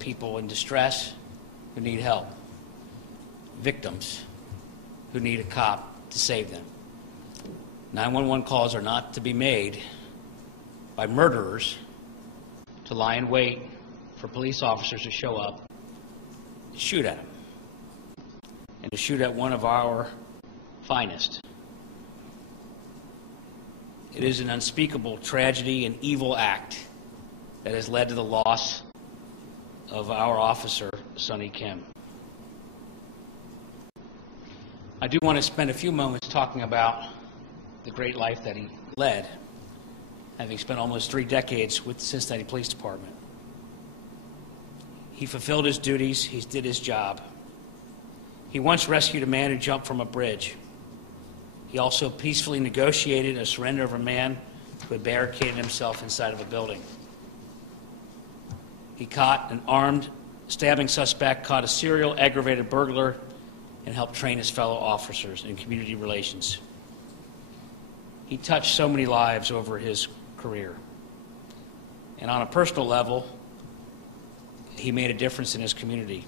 people in distress who need help, victims who need a cop to save them. 911 calls are not to be made by murderers to lie in wait for police officers to show up, to shoot at them, and to shoot at one of our finest. It is an unspeakable tragedy and evil act that has led to the loss of our officer, Sonny Kim. I do want to spend a few moments talking about the great life that he led, having spent almost 3 decades with the Cincinnati Police Department. He fulfilled his duties, he did his job. He once rescued a man who jumped from a bridge. He also peacefully negotiated a surrender of a man who had barricaded himself inside of a building. He caught an armed stabbing suspect, caught a serial aggravated burglar, and helped train his fellow officers in community relations. He touched so many lives over his career. And on a personal level, he made a difference in his community.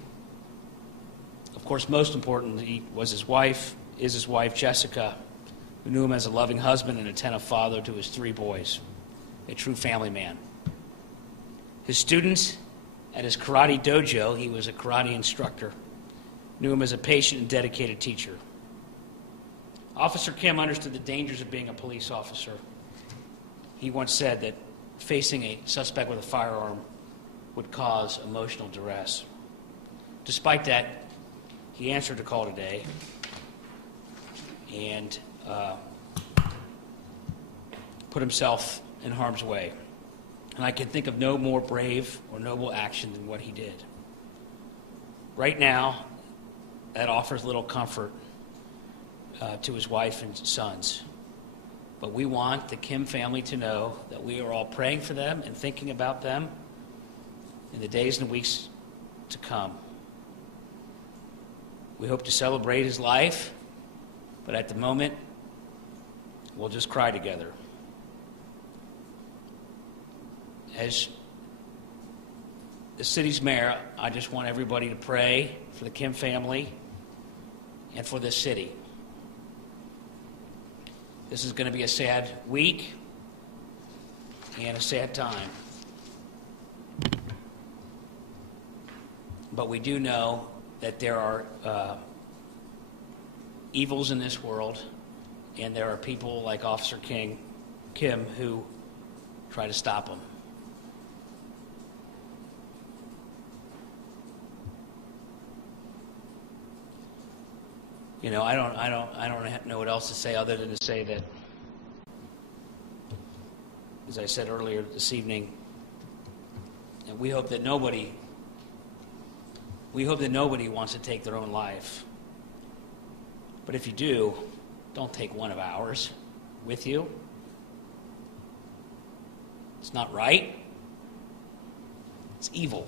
Of course, most importantly was his wife, Jessica, who knew him as a loving husband and attentive father to his 3 boys, a true family man. His students at his karate dojo, he was a karate instructor, knew him as a patient and dedicated teacher. Officer Kim understood the dangers of being a police officer. He once said that facing a suspect with a firearm would cause emotional duress. Despite that, he answered the call today and put himself in harm's way. And I can think of no more brave or noble action than what he did. Right now, that offers little comfort to his wife and sons. But we want the Kim family to know that we are all praying for them and thinking about them in the days and weeks to come. We hope to celebrate his life, but at the moment, we'll just cry together. As the city's mayor, I just want everybody to pray for the Kim family and for this city. This is going to be a sad week and a sad time. But we do know that there are evils in this world, and there are people like Officer Kim who try to stop them. You know, I don't know what else to say other than to say that, as I said earlier this evening, and we hope that nobody wants to take their own life. But if you do, don't take one of ours with you. It's not right. It's evil.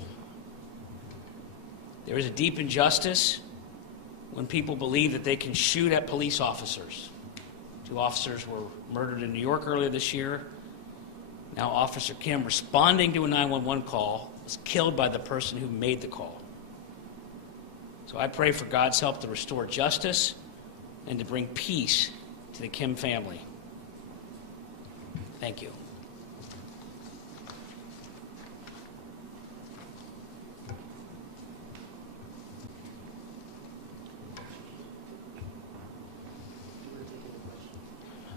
There is a deep injustice when people believe that they can shoot at police officers. 2 officers were murdered in New York earlier this year. Now Officer Kim, responding to a 911 call, was killed by the person who made the call. So I pray for God's help to restore justice and to bring peace to the Kim family. Thank you.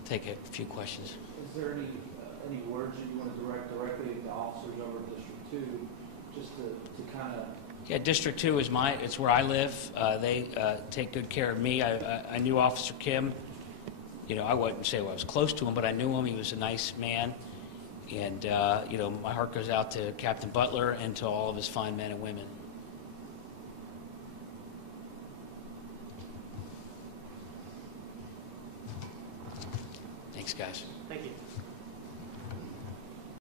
Take a few questions. Is there any words that you want to direct directly to officers over District 2, just to kind of? Yeah, District 2 is it's where I live. They take good care of me. I knew Officer Kim. You know, I wouldn't say I was close to him, but I knew him. He was a nice man. And, you know, my heart goes out to Captain Butler and to all of his fine men and women. Thanks, guys. Thank you.